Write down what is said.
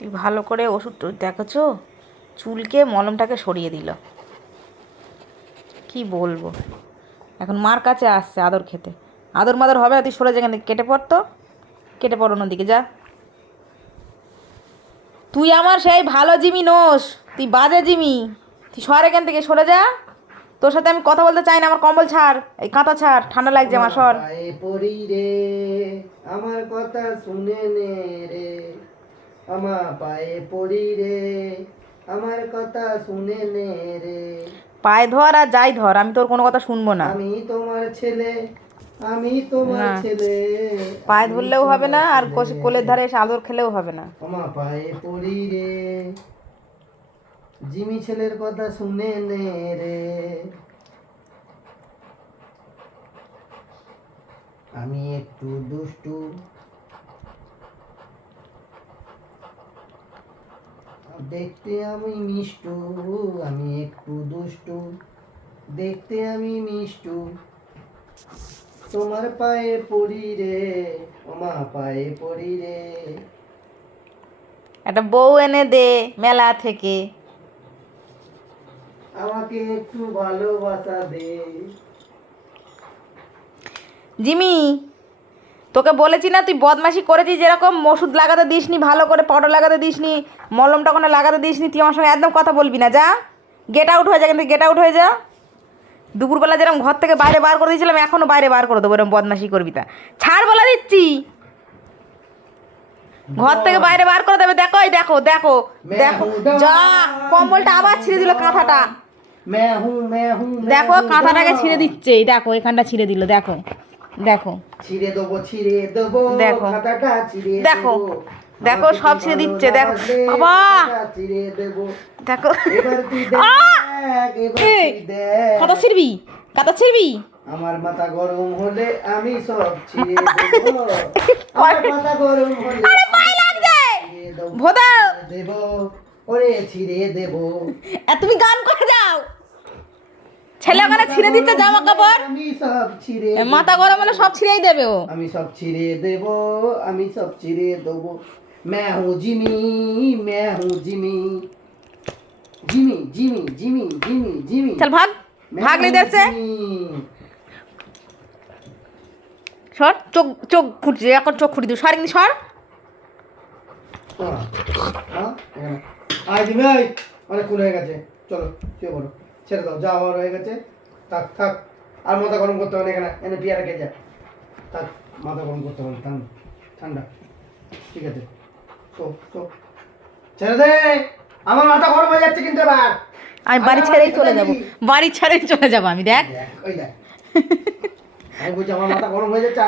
তুই ভালো করে ওষুধ দেখেছো, চুলকে মলমটাকে সরিয়ে দিল। কি বলবো, এখন মার কাছে আসছে আদর খেতে। আদর মাদর হবে না, তুই সরে যেখান থেকে কেটে পড়তো, কেটে পড় অন্যদিকে যা। তুই আমার সেই ভালো জিমি নোস, তুই বাজে জিমি। তুই সর এখান থেকে, সরে যা। তোর সাথে আমি কথা বলতে চাই না, আমার কম্বল ছাড়, এই কাঁথা ছাড়, ঠান্ডা লাগছে আমার, সর। পায়ে পড়ি রে, আমার কথা শুনে নে রে, আমার পায়ে পড়ি রে, আমার কথা শুনে নে রে। পায়ে ধর আর যাই ধর, আমি তোর কোনো কথা শুনবো না। আমি তোমার ছেলে, আমি তোমার না, ছেলে, পায়ে আমি ধরলেও হবে না, তোমার আর ছেলে। কোলের ধারে এসে আদর খেলেও হবে না। আমার পায়ে পড়ি রে, জিমি ছেলের কথা শুনে নে রে। আমি একটু দুষ্টু, দেখতে আমি মিষ্টু, আমি একটু দুষ্টু, দেখতে আমি মিষ্টু, তোমার পায়ে পড়ি রে, ওমা পায়ে পড়ি রে। একটা বউ এনে দে মেলা থেকে। আমাকে একটু ভালোবাসা দে। জিমি, তোকে বলেছি না, তুই বদমাশি করেছিস, যেরকম ওষুধ লাগাতে দিসনি, ভালো করে পাউডার লাগাতে দিসনি, মলমটা ওখানে লাগাতে দিসনি, তুই আমার সঙ্গে একদম কথা বলবি না, যা। গেট আউট হয়ে যা, কিন্তু গেট আউট হয়ে যা। দুপুরবেলা যেরকম ঘর থেকে বাইরে বার করে দিয়েছিলাম, এখনও বাইরে বার করে দেবো, এরকম বদমাশি করবি তা। ছাড় বলে দিচ্ছি, ঘর থেকে বাইরে বার করে দেবে। দেখো, এই দেখো দেখো দেখো, যা। কম্বলটা আবার ছিঁড়ে দিল কাঁথাটা। দেখো কাঁথাটাকে ছিঁড়ে দিচ্ছে, এই দেখো এখানটা ছিঁড়ে দিল, দেখো দেখো ছিঁড়ে দেবো, ছিঁড়ে দেবো, দেখো খাতাটা ছিঁড়ে দেখো দেবো। দেখো, আমাকে সব কি ছিঁড়ে ভালো দিচ্ছে, দেখো লাগলে বাবা, খাতাটা ছিঁড়ে দেবো। দেখো। এবার তুই দেখ, এবার এই, তুই দেখ। কাঁথা ছিঁড়বি, কাঁথা ছিঁড়বি। আমার মাথা গরম হলে আমি সব ছিঁড়ে দেবো। আমার মাথা গরম হলে আরে পায়ে লাগছে ছিঁড়ে দেবো, ভোদা। ছিঁড়ে দেবো, ওরে ছিঁড়ে দেবো। তুমি গান করে যাও, ছেলে ওখানে ছিঁড়ে দিচ্ছে জামা কাপড়। আমি সব ছিঁড়ে মাথা দেবো। গরম হলে সব ছিঁড়েই দেবে ও। আমি সব ছিঁড়ে দেবো, আমি সব ছিঁড়ে দেবো। मैं हूँ जिमी, मैं हूँ Jimmy, Jimmy Jimmy Jimmy Jimmy Jimmy. চল ভাগ, मैं ভাগ हूँ নিয়ে যাচ্ছে। जिमी। সর, চোখ চোখ খুঁটছে এখন, চোখ খুঁটি দিও, সর কিন্তু সর। আয় দিবি, আয়, অনেকক্ষণ হয়ে গেছে, চলো শুয়ে পড়ো, ছেড়ে দাও, যা হওয়ার হয়ে গেছে, থাক থাক, আর মাথা গরম করতে হবে না, এখানে এনে পিয়ারা খেয়ে যা, থাক, মাথা গরম করতে হবে না, ঠান্ডা ঠান্ডা, ঠিক আছে, তো তো ছেড়ে দে, আমার মাথা গরম হয়ে যাচ্ছে কিন্তু এবার। আমি বাড়ি ছেড়েই চলে যাবো, বাড়ি ছেড়েই চলে যাবো আমি, দেখ। ওই দেখ, আমি বলছি আমার মাথা গরম হয়ে যাচ্ছে।